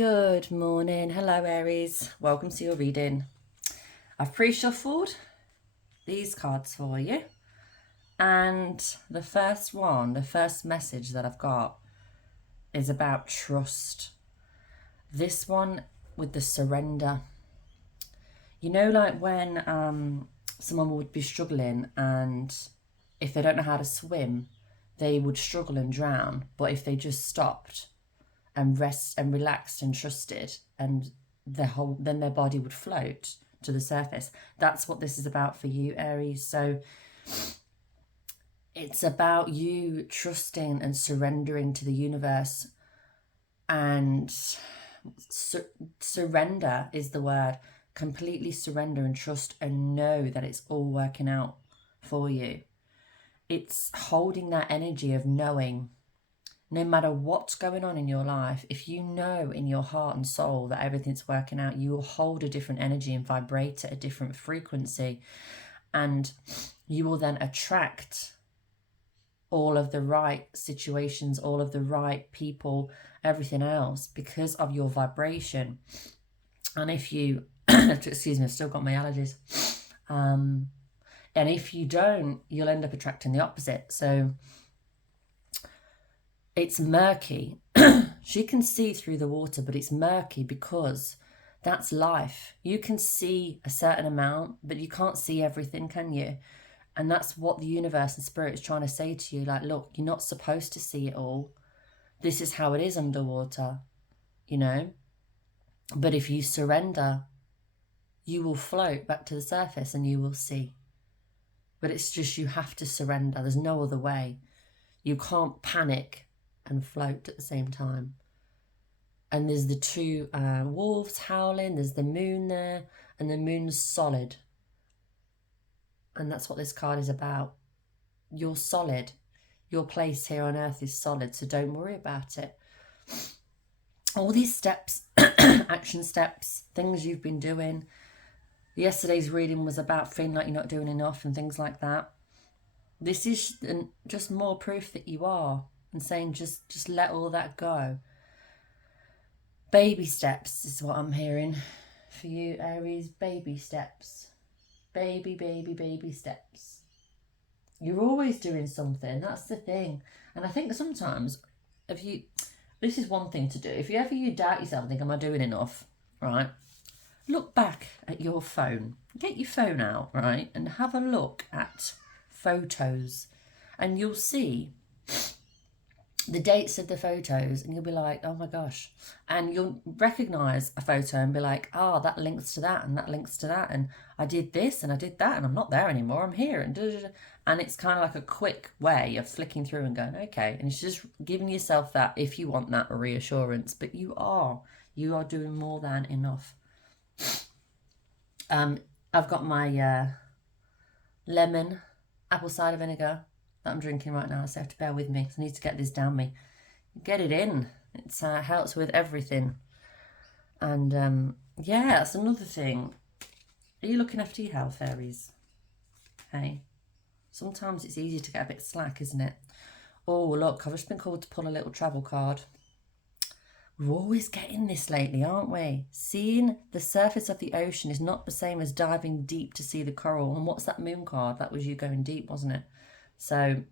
Good morning. Hello, Aries. Welcome to your reading. I've pre-shuffled these cards for you. And the first one, the first message that I've got is about trust. This one with the surrender. You know, like when someone would be struggling and if they don't know how to swim, they would struggle and drown. But if they just stopped and rest and relaxed and trusted, and then their body would float to the surface. That's what this is about for you, Aries. So it's about you trusting and surrendering to the universe, and surrender is the word. Completely surrender and trust and know that it's all working out for you. It's holding that energy of knowing. No matter what's going on in your life, if you know in your heart and soul that everything's working out, you will hold a different energy and vibrate at a different frequency. And you will then attract all of the right situations, all of the right people, everything else, because of your vibration. And if you, excuse me, I've still got my allergies. And if you don't, you'll end up attracting the opposite. So it's murky. She can see through the water, but it's murky because that's life. You can see a certain amount, but you can't see everything, can you? And that's what the universe and spirit is trying to say to you. Like, look, you're not supposed to see it all. This is how it is underwater, you know? But if you surrender, you will float back to the surface and you will see. But it's just, you have to surrender. There's no other way. You can't panic and float at the same time. And there's the two wolves howling, there's the moon there, and the moon's solid. And that's what this card is about. You're solid. Your place here on earth is solid, so don't worry about it. All these steps, action steps, things you've been doing. Yesterday's reading was about feeling like you're not doing enough and things like that. This is just more proof that you are. And saying just let all that go. Baby steps is what I'm hearing for you, Aries. Baby steps. Baby steps. You're always doing something. That's the thing. And I think sometimes this is one thing to do. If you doubt yourself and think, am I doing enough? Right? Look back at your phone. Get your phone out, right? And have a look at photos. And you'll see the dates of the photos, and you'll be like, oh my gosh. And you'll recognize a photo and be like, oh, that links to that and that links to that, and I did this and I did that, and I'm not there anymore, I'm here, and and it's kind of like a quick way of flicking through and going, okay. And it's just giving yourself that, if you want that reassurance. But you are doing more than enough. I've got my lemon apple cider vinegar that I'm drinking right now, so you have to bear with me. I need to get this down me. Get it in. It helps with everything. And yeah, that's another thing. Are you looking after your health, Aries? Hey, sometimes it's easy to get a bit slack, isn't it? Oh, look, I've just been called to pull a little travel card. We're always getting this lately, aren't we? Seeing the surface of the ocean is not the same as diving deep to see the coral. And what's that moon card? That was you going deep, wasn't it? So,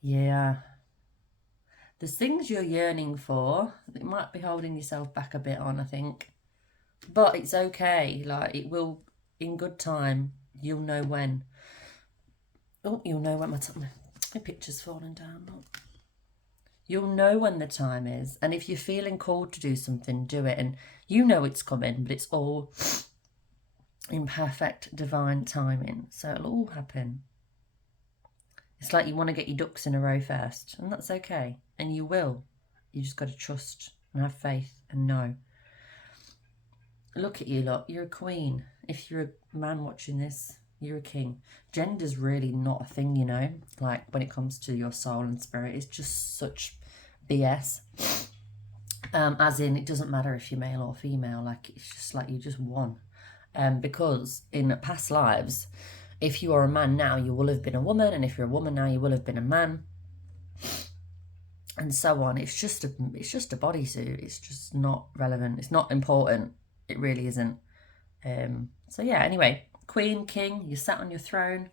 yeah, there's things you're yearning for that you might be holding yourself back a bit on, I think. But it's okay. Like, it will, in good time, you'll know when. Oh, you'll know when my picture's falling down. Look. You'll know when the time is. And if you're feeling called to do something, do it. And you know it's coming, but it's all in perfect divine timing. So it'll all happen. It's like you want to get your ducks in a row first, and that's okay. And you will. You just got to trust and have faith and know. Look at you lot. You're a queen. If you're a man watching this, you're a king. Gender's really not a thing, you know. Like, when it comes to your soul and spirit, it's just such BS. As in, it doesn't matter if you're male or female. Like, it's just like you just won. Because in past lives, if you are a man now, you will have been a woman. And if you're a woman now, you will have been a man. and so on. It's just a bodysuit. It's just not relevant. It's not important. It really isn't. So yeah, anyway, Queen, King, you're sat on your throne,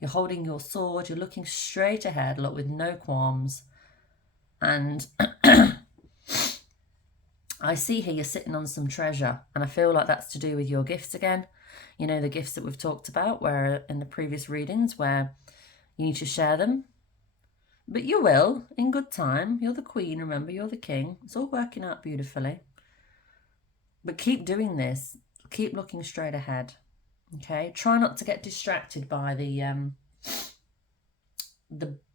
you're holding your sword, you're looking straight ahead, look, with no qualms. And I see here you're sitting on some treasure, and I feel like that's to do with your gifts again. You know, the gifts that we've talked about where in the previous readings where you need to share them. But you will, in good time. You're the queen, remember, you're the king. It's all working out beautifully. But keep doing this. Keep looking straight ahead. Okay? Try not to get distracted by the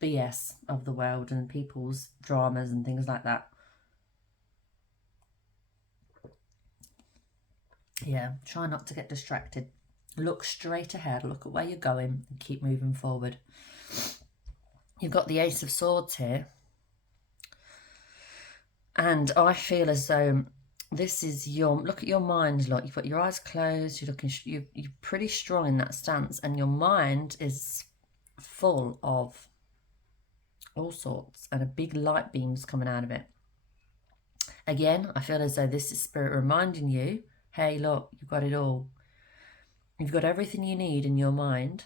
BS of the world and people's dramas and things like that. Yeah, try not to get distracted. Look straight ahead. Look at where you're going and keep moving forward. You've got the Ace of Swords here. And I feel as though this is your, look at your mind, look, you've got your eyes closed, you're looking, you're pretty strong in that stance, and your mind is full of all sorts, and a big light beam's coming out of it. Again, I feel as though this is Spirit reminding you, hey, look, you've got it all. You've got everything you need in your mind.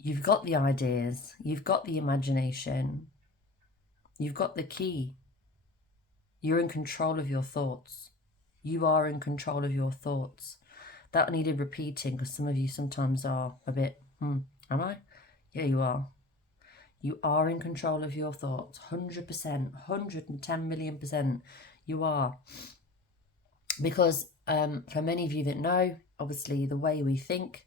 You've got the ideas. You've got the imagination. You've got the key. You're in control of your thoughts. You are in control of your thoughts. That needed repeating because some of you sometimes are a bit, am I? Yeah, you are. You are in control of your thoughts. 100%, 110 million %. You are. Because for many of you that know, obviously the way we think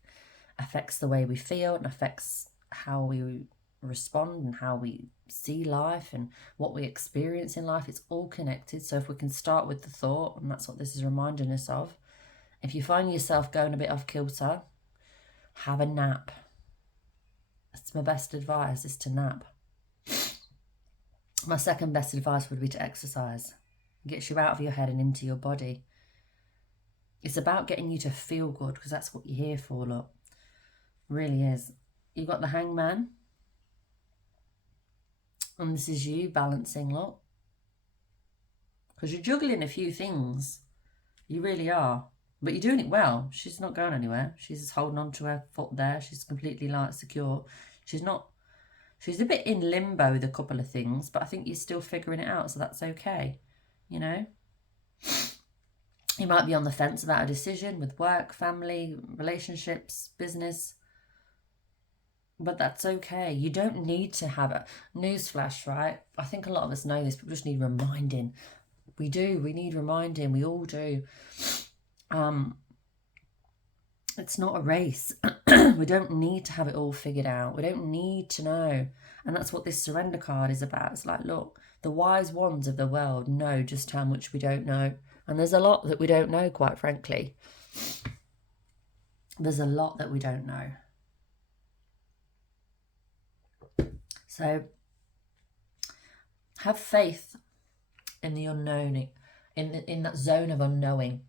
affects the way we feel and affects how we respond and how we see life and what we experience in life. It's all connected. So if we can start with the thought, and that's what this is reminding us of, if you find yourself going a bit off kilter, have a nap. That's my best advice, is to nap. My second best advice would be to exercise. It gets you out of your head and into your body. It's about getting you to feel good, because that's what you're here for, look. It really is. You've got the Hangman. And this is you balancing, look. Because you're juggling a few things. You really are. But you're doing it well. She's not going anywhere. She's holding on to her foot there. She's completely like secure. She's not. She's a bit in limbo with a couple of things, but I think you're still figuring it out, so that's okay. You know? You might be on the fence about a decision with work, family, relationships, business. But that's okay. You don't need to have a newsflash, right? I think a lot of us know this, but we just need reminding. We do. We need reminding. We all do. It's not a race. We don't need to have it all figured out. We don't need to know. And that's what this surrender card is about. It's like, look, the wise ones of the world know just how much we don't know. And there's a lot that we don't know, quite frankly. There's a lot that we don't know. So have faith in the unknown, in that zone of unknowing.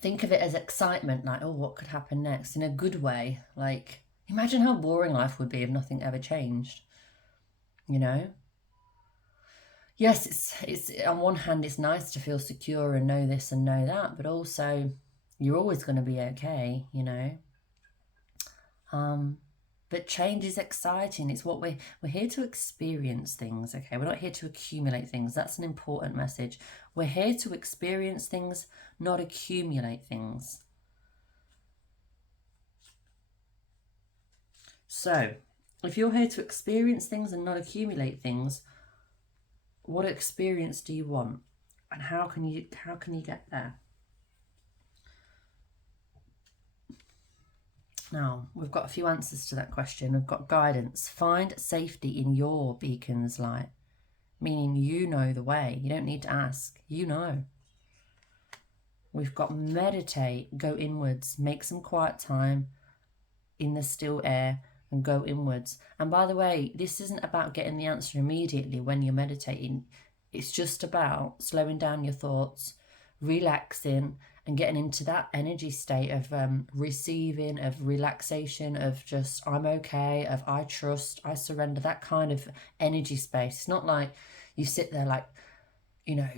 Think of it as excitement, like, oh, what could happen next? In a good way. Like, imagine how boring life would be if nothing ever changed. You know? Yes, it's on one hand, it's nice to feel secure and know this and know that, but also you're always going to be okay, you know? But change is exciting. It's what we're here to experience things, okay? We're not here to accumulate things. That's an important message. We're here to experience things, not accumulate things. So, if you're here to experience things and not accumulate things, what experience do you want? And how can you get there? Now, we've got a few answers to that question. We've got guidance. Find safety in your beacon's light. Meaning you know the way. You don't need to ask. You know. We've got meditate. Go inwards. Make some quiet time in the still air and go inwards. And by the way, this isn't about getting the answer immediately when you're meditating. It's just about slowing down your thoughts, relaxing and getting into that energy state of receiving, of relaxation, of just I'm okay, of I trust, I surrender, that kind of energy space. It's not like you sit there like, you know,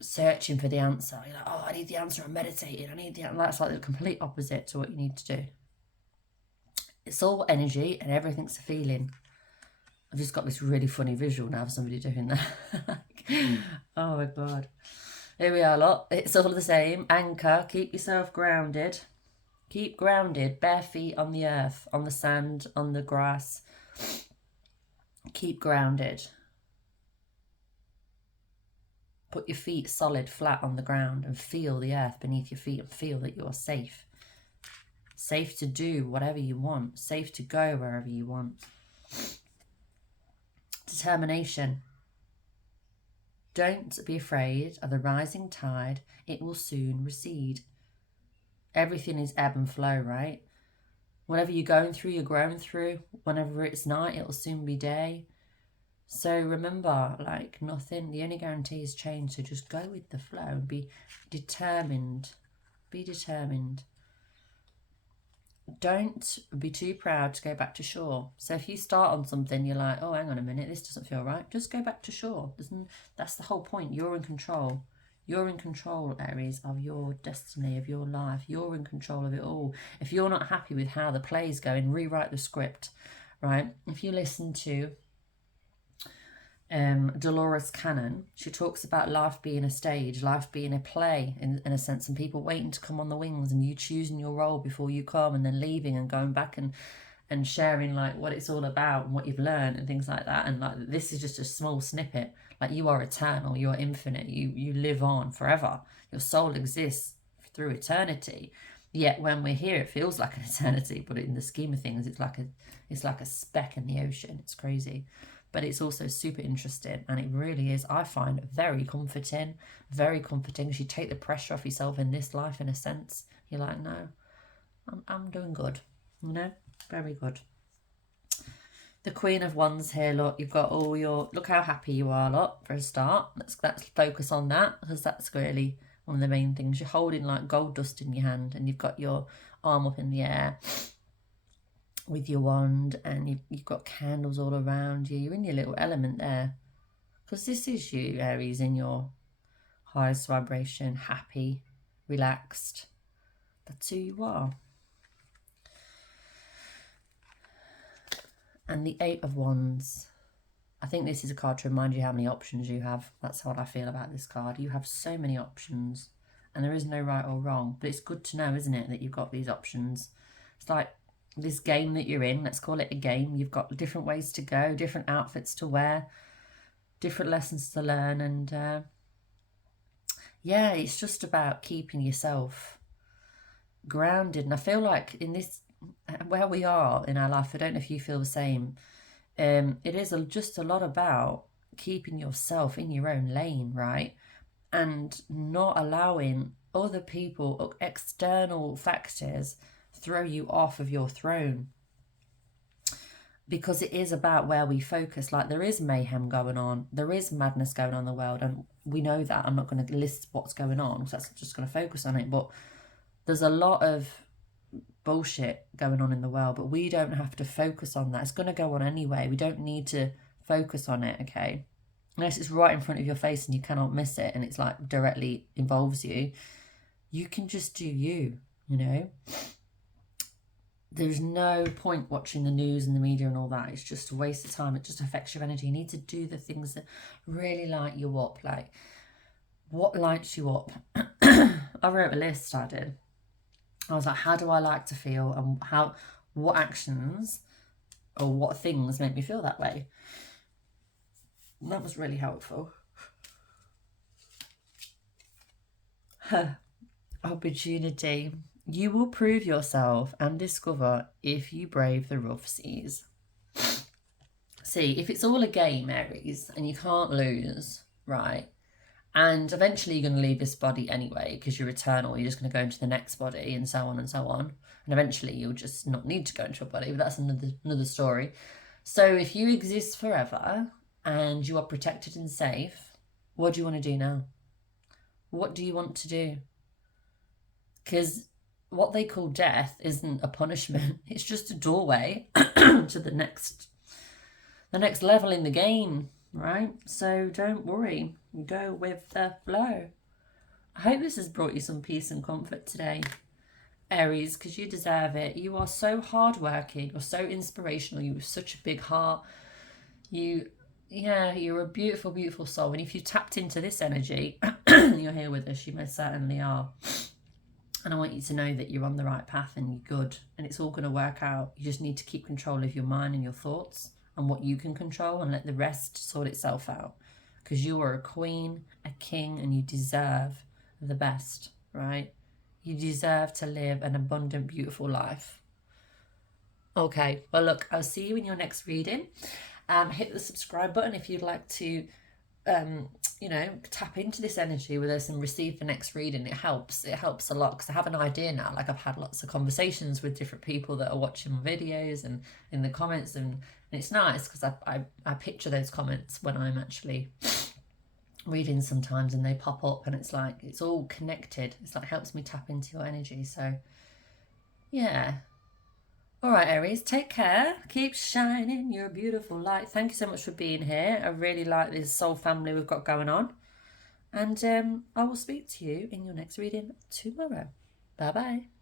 searching for the answer. You're like, oh, I need the answer, I'm meditating, I need the answer. That's like the complete opposite to what you need to do. It's all energy and everything's a feeling. I've just got this really funny visual now of somebody doing that. Oh my God. Here we are, lot. It's all the same. Anchor. Keep yourself grounded. Keep grounded. Bare feet on the earth, on the sand, on the grass. Keep grounded. Put your feet solid, flat on the ground and feel the earth beneath your feet and feel that you are safe. Safe to do whatever you want. Safe to go wherever you want. Determination. Don't be afraid of the rising tide. It will soon recede. Everything is ebb and flow, right? Whatever you're going through, you're growing through. Whenever it's night, it'll soon be day. So remember, like nothing, the only guarantee is change. So just go with the flow and be determined. Be determined. Don't be too proud to go back to shore. So if you start on something, you're like, oh, hang on a minute, this doesn't feel right. Just go back to shore. That's the whole point. You're in control. You're in control, Aries, of your destiny, of your life. You're in control of it all. If you're not happy with how the play's going, rewrite the script, right? If you listen to Dolores Cannon, she talks about life being a stage, life being a play in a sense, and people waiting to come on the wings and you choosing your role before you come and then leaving and going back and sharing like what it's all about and what you've learned and things like that. And like this is just a small snippet. Like you are eternal, you are infinite, you live on forever. Your soul exists through eternity. Yet when we're here, it feels like an eternity, but in the scheme of things, it's like a speck in the ocean. It's crazy. But it's also super interesting, and it really is, I find, very comforting, very comforting, because you take the pressure off yourself in this life, in a sense. You're like, no, I'm doing good, you know, very good. The Queen of Wands here, look, you've got all your, look how happy you are, look, for a start. Let's focus on that, because that's really one of the main things. You're holding like gold dust in your hand, and you've got your arm up in the air with your wand, and you've got candles all around you. You're in your little element there, because this is you, Aries, in your highest vibration, happy, relaxed. That's who you are. And the Eight of Wands. I think this is a card to remind you how many options you have. That's what I feel about this card. You have so many options, and there is no right or wrong, but it's good to know, isn't it, that you've got these options. It's like this game that you're in, let's call it a game. You've got different ways to go, different outfits to wear, different lessons to learn. And yeah, it's just about keeping yourself grounded. And I feel like in this, where we are in our life, I don't know if you feel the same, it is just a lot about keeping yourself in your own lane, right? And not allowing other people, external factors, throw you off of your throne, because it is about where we focus. Like there is mayhem going on, there is madness going on in the world, and we know that. I'm not going to list what's going on because that's just going to focus on it, but there's a lot of bullshit going on in the world, but we don't have to focus on that. It's going to go on anyway. We don't need to focus on it, okay? Unless it's right in front of your face and you cannot miss it, and it's like directly involves you. You can just do you, you know? There's no point watching the news and the media and all that. It's just a waste of time. It just affects your energy. You need to do the things that really light you up. Like, what lights you up? I wrote a list, I did. I was like, how do I like to feel? And what actions or what things make me feel that way? And that was really helpful. Opportunity. You will prove yourself and discover if you brave the rough seas. See, if it's all a game, Aries, and you can't lose, right? And eventually you're going to leave this body anyway, because you're eternal. You're just going to go into the next body and so on and so on. And eventually you'll just not need to go into a body, but that's another story. So if you exist forever and you are protected and safe, what do you want to do now? What do you want to do? Because what they call death isn't a punishment. It's just a doorway to the next level in the game, right? So don't worry. Go with the flow. I hope this has brought you some peace and comfort today, Aries, because you deserve it. You are so hardworking. You're so inspirational. You have such a big heart. You're a beautiful, beautiful soul. And if you tapped into this energy, you're here with us. You most certainly are. And I want you to know that you're on the right path and you're good. And it's all going to work out. You just need to keep control of your mind and your thoughts and what you can control, and let the rest sort itself out. Because you are a queen, a king, and you deserve the best, right? You deserve to live an abundant, beautiful life. Okay, well, look, I'll see you in your next reading. Hit the subscribe button if you'd like to, tap into this energy with us and receive the next reading. It helps a lot, because I have an idea now. Like, I've had lots of conversations with different people that are watching my videos and in the comments, and it's nice because I picture those comments when I'm actually reading sometimes, and they pop up, and it's like it's all connected. It's like helps me tap into your energy. So yeah. All right, Aries, take care. Keep shining your beautiful light. Thank you so much for being here. I really like this soul family we've got going on. And I will speak to you in your next reading tomorrow. Bye-bye.